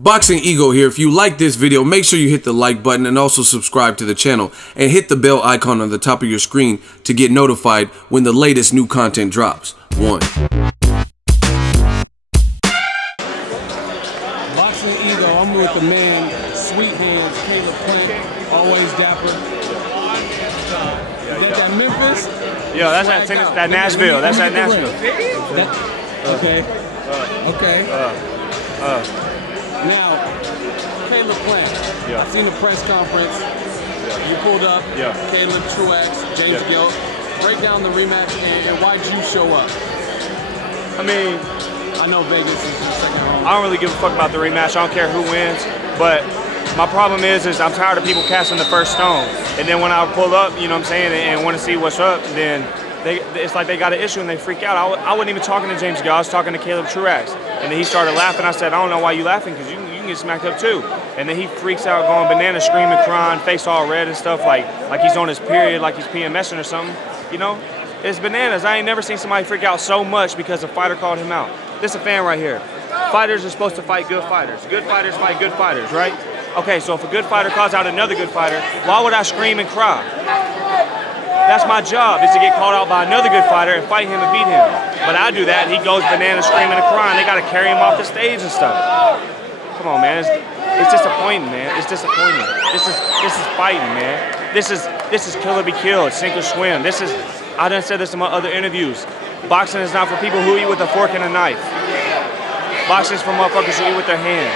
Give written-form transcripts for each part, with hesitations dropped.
Boxing Ego here. If you like this video, make sure you hit the like button and also subscribe to the channel and hit the bell icon on the top of your screen to get notified when the latest new content drops. Boxing Ego, I'm with the man, Sweet Hands, Caleb Plant, always dapper. Is that Memphis? Yeah, that's that Nashville. That's that Nashville. Okay. Now, Caleb Plant. Yeah. I seen the press conference. Yeah. You pulled up. Yeah. Caleb, Truax, James Gill. Break down the rematch and why'd you show up? I mean, I know Vegas is your second home. I don't really give a fuck about the rematch. I don't care who wins. But my problem is I'm tired of people casting the first stone. And then when I pull up, you know what I'm saying, and want to see what's up, then it's like they got an issue and they freak out. I wasn't even talking to James Gill. I was talking to Caleb Truax. And then he started laughing. I said, I don't know why you laughing, because you can get smacked up too. And then he freaks out, going bananas, screaming, crying, face all red and stuff, like he's on his period, like he's Pms'Ing or something. You know, it's bananas. I ain't never seen somebody freak out so much because a fighter called him out. This is a fan right here. Fighters are supposed to fight good fighters. Good fighters fight good fighters, right? Okay, so if a good fighter calls out another good fighter, why would I scream and cry? That's my job, is to get called out by another good fighter and fight him and beat him. But I do that, and he goes bananas, screaming and crying. They got to carry him off the stage and stuff. Come on, man. It's disappointing, man. It's disappointing. This is fighting, man. This is kill or be killed, sink or swim. I done said this in my other interviews. Boxing is not for people who eat with a fork and a knife. Boxing is for motherfuckers who eat with their hands.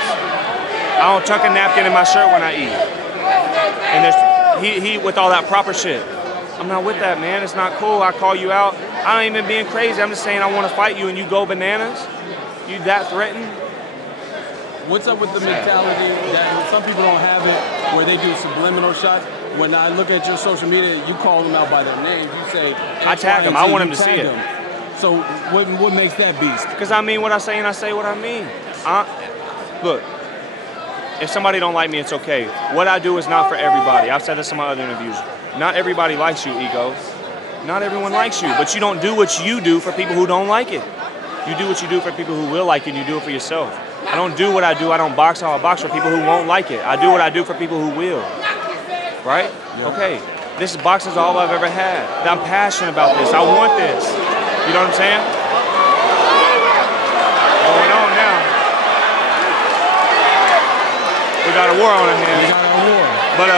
I don't tuck a napkin in my shirt when I eat. And he with all that proper shit. I'm not with that, man. It's not cool. I call you out. I ain't even being crazy. I'm just saying I want to fight you and you go bananas. You that threatened? What's up with the mentality that some people don't have it, where they do subliminal shots? When I look at your social media, you call them out by their names. You say, I tag them. I want them to see it. So what makes that beast? Because I mean what I say and I say what I mean. Look, if somebody don't like me, it's okay. What I do is not for everybody. I've said this in my other interviews. Not everybody likes you, Ego. Not everyone likes you, but you don't do what you do for people who don't like it. You do what you do for people who will like it, and you do it for yourself. I don't do what I do. I don't box how I box for people who won't like it. I do what I do for people who will. Right? Yeah. Okay. This boxing is all I've ever had. I'm passionate about this. I want this. You know what I'm saying? Going on now. We got a war on our hands. We got a war. But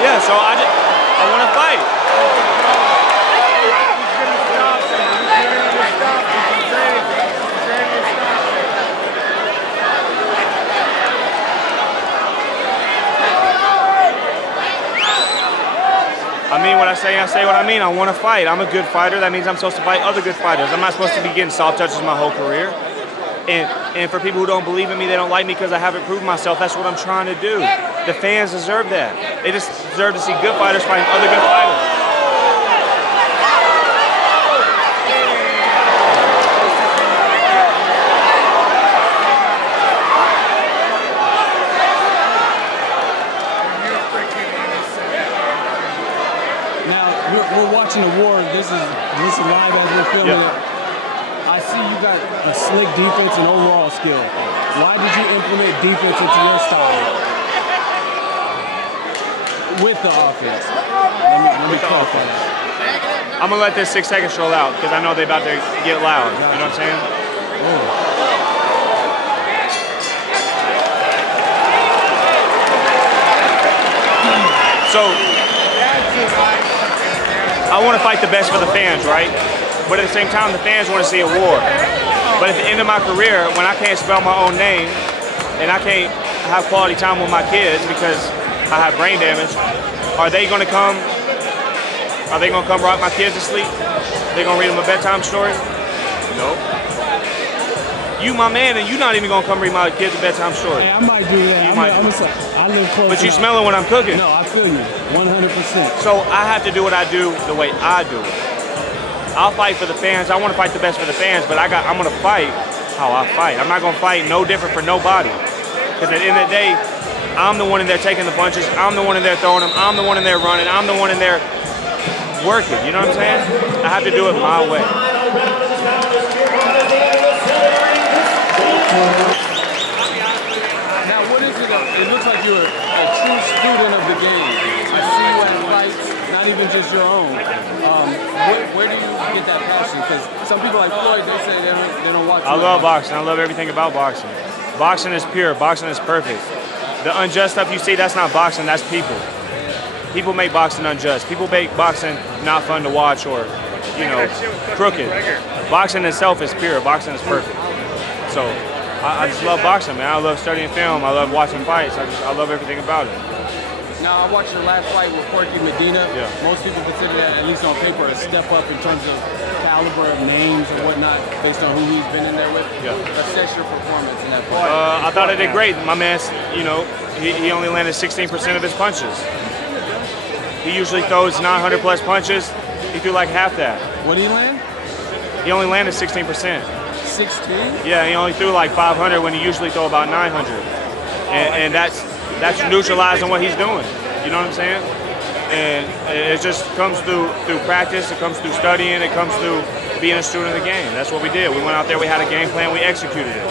yeah, so I want to fight. I mean what I say what I mean. I want to fight. I'm a good fighter. That means I'm supposed to fight other good fighters. I'm not supposed to be getting soft touches my whole career. And for people who don't believe in me, they don't like me because I haven't proved myself. That's what I'm trying to do. The fans deserve that. They just deserve to see good fighters fighting other good fighters. Now, we're watching the war. This is live as we're filming it. I see you got a slick defense and overall skill. Why did you implement defense into your style with the offense? Let me clarify that. I'm going to let this 6 seconds roll out because I know they're about to get loud. You know what I'm saying? So, I want to fight the best for the fans, right? But at the same time, the fans want to see a war. But at the end of my career, when I can't spell my own name and I can't have quality time with my kids because I have brain damage, are they going to come? Are they going to come rock my kids to sleep? They going to read them a bedtime story? No. You my man, and you're not even going to come read my kids a bedtime story. Hey, I might do that. I live close. But you smell it when I'm cooking. No, I feel you, 100%. So I have to do what I do the way I do it. I'll fight for the fans. I want to fight the best for the fans, but I'm going to fight how I fight. I'm not going to fight no different for nobody. Because at the end of the day, I'm the one in there taking the punches. I'm the one in there throwing them. I'm the one in there running. I'm the one in there working. You know what I'm saying? I have to do it my way. Now, not even just your own. Where do you get that passion? Because some people like Floyd, they say they don't watch. I love boxing. I love everything about boxing. Boxing is pure. Boxing is perfect. The unjust stuff you see, that's not boxing, that's people. People make boxing unjust. People make boxing not fun to watch or, you know, crooked. Boxing itself is pure. Boxing is perfect. So I just love boxing, man. I love studying film. I love watching fights. I love everything about it. Now, I watched your last fight with Corky Medina. Yeah. Most people consider that, at least on paper, a step up in terms of caliber of names and whatnot, based on who he's been in there with. Yeah. Assess your performance in that fight. I thought I did great. My man, you know, he only landed 16% of his punches. He usually throws 900 plus punches. He threw like half that. What did he land? He only landed 16%. 16? Yeah, he only threw like 500 when he usually throw about 900. And that's neutralizing what he's doing. You know what I'm saying? And it just comes through practice. It comes through studying. It comes through being a student of the game. That's what we did. We went out there. We had a game plan. We executed it.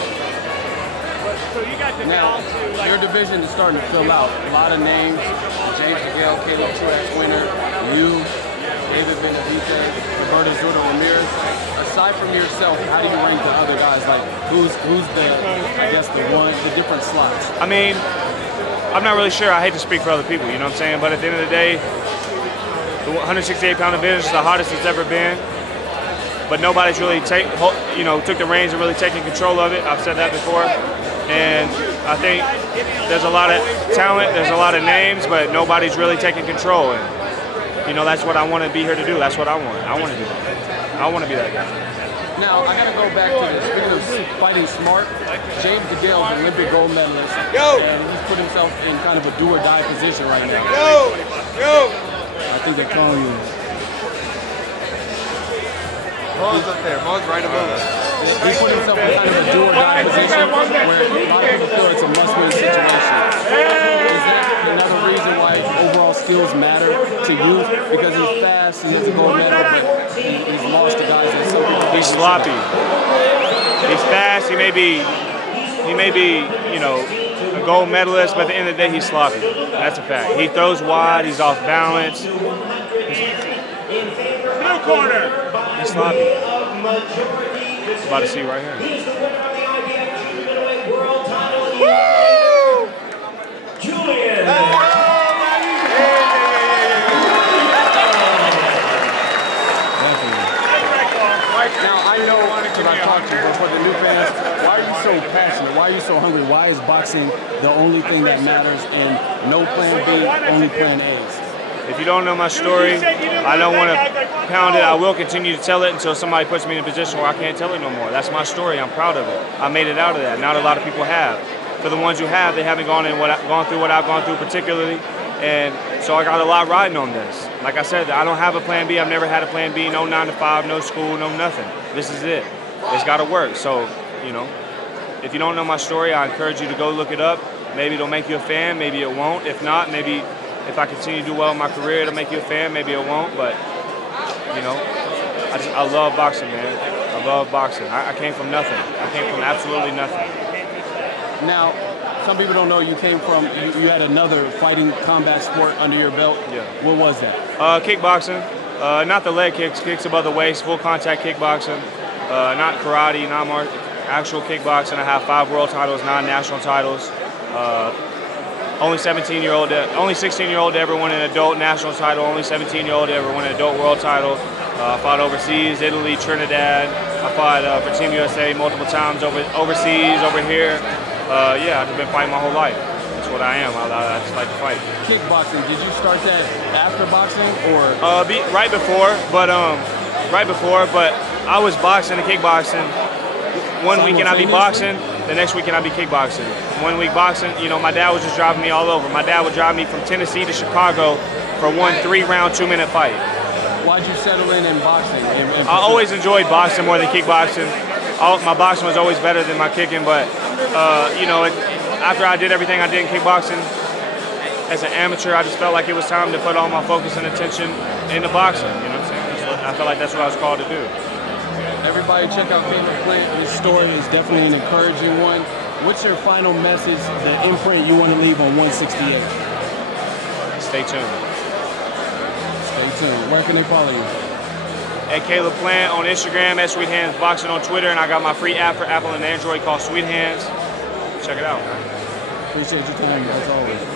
Now, your division is starting to fill out. A lot of names. James Degale, Caleb Truax winner. You, David Benavidez, Roberto Zurdo Ramirez. Aside from yourself, how do you rank the other guys? Like, who's the, I guess, the different slots? I mean, I'm not really sure. I hate to speak for other people, you know what I'm saying? But at the end of the day, the 168-pound division is the hottest it's ever been. But nobody's really took the reins and really taking control of it. I've said that before. And I think there's a lot of talent, there's a lot of names, but nobody's really taking control. And, you know, that's what I want to be here to do. That's what I want. I want to do that. I want to be that guy. Now, I got to go back to this. Speaking of fighting smart, James Degale is an Olympic gold medalist, and he's put himself in kind of a do-or-die position right now. I think they're calling you. Mo's up there. Mo's right above us. He put himself in kind of a do-or-die position where a lot of people feel it's a must-win situation. Is that another reason why overall skills matter to you? Because he's fast, he has a gold medal, but he's lost to guys that some people. He's sloppy. He's fast. He may be, you know, a gold medalist, but at the end of the day, he's sloppy. That's a fact. He throws wide. He's off balance. Blue corner. He's sloppy. About to see right here. Woo! Julian. Now, I know because I talked to you, but for the new fans, why are you so passionate? Why are you so hungry? Why is boxing the only thing that matters and no plan B, only plan A's? If you don't know my story, I don't want to pound it. I will continue to tell it until somebody puts me in a position where I can't tell it no more. That's my story. I'm proud of it. I made it out of that. Not a lot of people have. For the ones who have, they haven't gone through what I've gone through particularly. And so I got a lot riding on this. Like I said, I don't have a plan B. I've never had a plan B. No 9 to 5, no school, no nothing. This is it. It's got to work. So, you know, if you don't know my story, I encourage you to go look it up. Maybe it'll make you a fan. Maybe it won't. If not, maybe if I continue to do well in my career, it'll make you a fan. Maybe it won't. But, you know, I love boxing, man. I love boxing. I came from nothing. I came from absolutely nothing. Now, some people don't know you came from, you had another fighting combat sport under your belt. Yeah. What was that? Kickboxing. Not the leg kicks, kicks above the waist, full contact kickboxing. Not karate, not actual kickboxing. I have 5 world titles, 9 national titles. Only 16-year-old to ever win an adult national title. Only 17-year-old to ever win an adult world title. I fought overseas, Italy, Trinidad. I fought for Team USA multiple times overseas, over here. Yeah, I've been fighting my whole life. That's what I am. I just like to fight. Kickboxing, did you start that after boxing or? Right before, but I was boxing and kickboxing. One weekend I'd be boxing, the next weekend I'd be kickboxing. 1 week boxing, you know, my dad was just driving me all over. My dad would drive me from Tennessee to Chicago for one 3-round, 2-minute fight. Why'd you settle in boxing? I always enjoyed boxing more than kickboxing. My boxing was always better than my kicking, but you know, after I did everything I did in kickboxing as an amateur, I just felt like it was time to put all my focus and attention into boxing. You know what I'm saying? I felt like that's what I was called to do. Everybody check out Caleb Plant. His story is definitely an encouraging one. What's your final message, the imprint you want to leave on 168? Stay tuned. Stay tuned. Where can they follow you? At Caleb Plant on Instagram, at Sweet Hands Boxing on Twitter, and I got my free app for Apple and Android called Sweet Hands. Check it out, man. Appreciate your time as always.